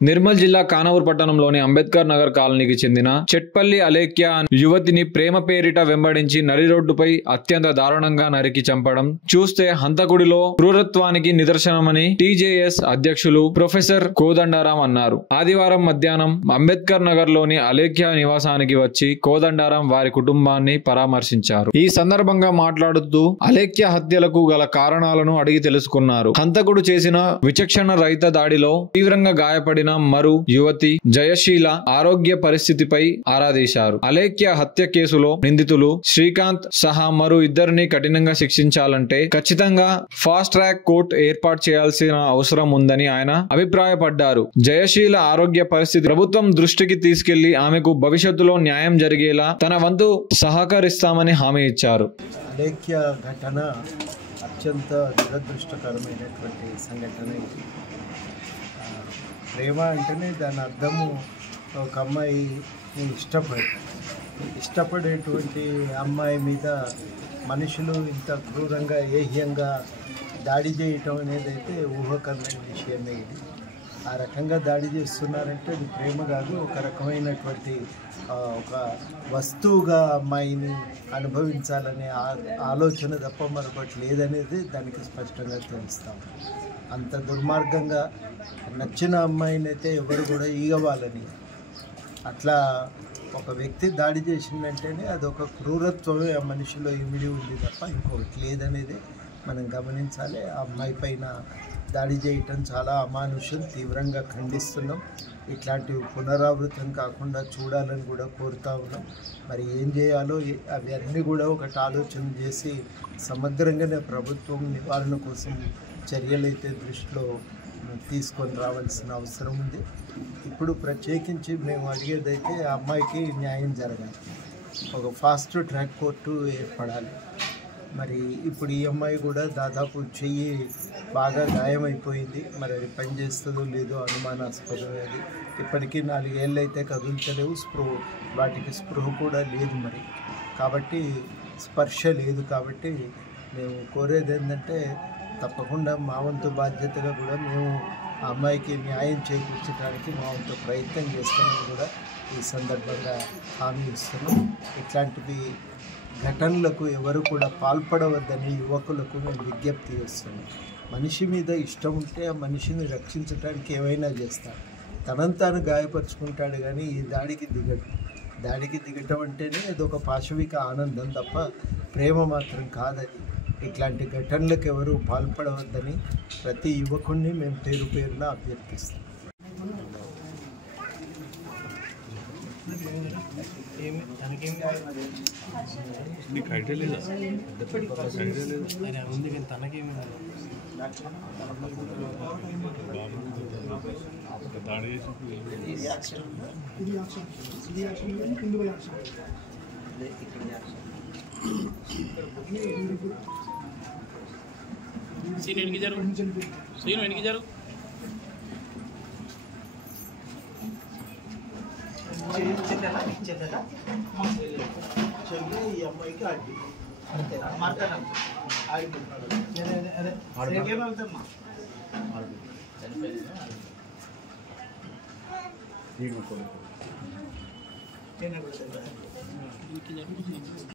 నిర్మల్ జిల్లా కానూర్ పట్టణంలోని అంబేద్కర్ నగర్ కాలనీకి చెందిన చెట్పల్లి అలేఖ్య యువతిని ప్రేమ పేరిట వెంబడించి నడి రోడ్డుపై అత్యంత దారుణంగా నరికి చంపడం చూస్తే హంతకుడిలో క్రూరత్వానికి నిదర్శనమని టీజేఎస్ అధ్యక్షులు ప్రొఫెసర్ కోదండరాం అన్నారు. ఆదివారం మధ్యాహ్నం అంబేద్కర్ నగర్ లోని అలేఖ్య నివాసానికి వచ్చి కోదండరాం వారి కుటుంబాన్ని పరామర్శించారు. ఈ సందర్భంగా మాట్లాడుతూ అలేఖ్య హత్యలకు గల కారణాలను అడిగి తెలుసుకున్నారు. హంతకుడు చేసిన విచక్షణ రహిత దాడిలో తీవ్రంగా గాయపడిన మరో యువతి జయశీల ఆరోగ్య పరిస్థితిపై ఆరా తీశారు. అలేఖ్య హత్య కేసులో నిందితులు శ్రీకాంత్ సహా మరో ఇద్దరిని కఠినంగా శిక్షించాలంటే ఖచ్చితంగా ఫాస్ట్ ట్రాక్ కోర్టు ఏర్పాటు చేయాల్సిన అవసరం ఉందని ఆయన అభిప్రాయపడ్డారు. జయశీల ఆరోగ్య పరిస్థితి ప్రభుత్వం దృష్టికి తీసుకెళ్లి ఆమెకు భవిష్యత్తులో న్యాయం జరిగేలా తన వంతు సహకరిస్తామని హామీ ఇచ్చారు. అలేఖ్య ఘటన అత్యంత దురదృష్టకరమైనటువంటి సంఘటన. ప్రేమ అంటేనే దాని అర్థము ఒక అమ్మాయిని ఇష్టపడేటువంటి అమ్మాయి మీద మనుషులు ఇంత క్రూరంగా ఏహ్యంగా దాడి చేయటం అనేది అయితే ఊహకరమైన విషయమే. ఇది ఆ రకంగా దాడి చేస్తున్నారంటే అది ప్రేమ కాదు, ఒక రకమైనటువంటి ఒక వస్తువుగా అమ్మాయిని అనుభవించాలనే ఆలోచన తప్ప మరొకటి లేదనేది దానికి స్పష్టంగా తెలుస్తాం. అంత దుర్మార్గంగా నచ్చిన అమ్మాయిని అయితే ఎవరు కూడా ఈగవాలని అట్లా ఒక వ్యక్తి దాడి చేసిందంటేనే అదొక క్రూరత్వమే ఆ మనిషిలో ఇమిడి ఉంది తప్ప ఇంకొకటి లేదనేది మనం గమనించాలి. ఆ అమ్మాయి పైన దాడి చేయటం చాలా అమానుషం, తీవ్రంగా ఖండిస్తున్నాం. ఇట్లాంటివి పునరావృతం కాకుండా చూడాలని కూడా కోరుతా ఉన్నాం. మరి ఏం చేయాలో అవన్నీ కూడా ఒకటి ఆలోచన చేసి సమగ్రంగానే ప్రభుత్వం నివారణ కోసం చర్యలైతే దృష్టిలో తీసుకొని రావాల్సిన అవసరం ఉంది. ఇప్పుడు ప్రత్యేకించి మేము అడిగేదైతే ఆ అమ్మాయికి న్యాయం జరగాలి, ఒక ఫాస్ట్ ట్రాక్ కోర్టు ఏర్పడాలి. మరి ఇప్పుడు ఈ అమ్మాయి కూడా దాదాపు చెయ్యి బాగా గాయమైపోయింది. మరి అది పనిచేస్తుందో లేదో అనుమానాస్పదమే. అది ఇప్పటికీ 4 ఏళ్ళు అయితే కదులుతలేవు, వాటికి స్పృహ కూడా లేదు. మరి కాబట్టి స్పర్శ లేదు. కాబట్టి మేము కోరేది ఏంటంటే తప్పకుండా మా వంతు బాధ్యతగా కూడా మేము ఆ అమ్మాయికి న్యాయం చేకూర్చడానికి మా వంతు ప్రయత్నం చేస్తామని కూడా ఈ సందర్భంగా హామీ ఇస్తున్నాం. ఇట్లాంటివి ఘటనలకు ఎవరు కూడా పాల్పడవద్దని యువకులకు మేము విజ్ఞప్తి చేస్తున్నాం. మనిషి మీద ఇష్టం ఉంటే ఆ మనిషిని రక్షించడానికి ఏమైనా చేస్తాడు, తనంతాను గాయపరుచుకుంటాడు, కానీ ఈ దాడికి దిగటం అంటేనే అదొక పాశవిక ఆనందం తప్ప ప్రేమ మాత్రం కాదని. ఇట్లాంటి ఘటనలకు ఎవరు పాల్పడవద్దని ప్రతి యువకుడిని మేము పేరు పేరున అభ్యర్థిస్తాం. సీన్ ఎనికి జరుగు ఈ అమ్మాయికి ఆడి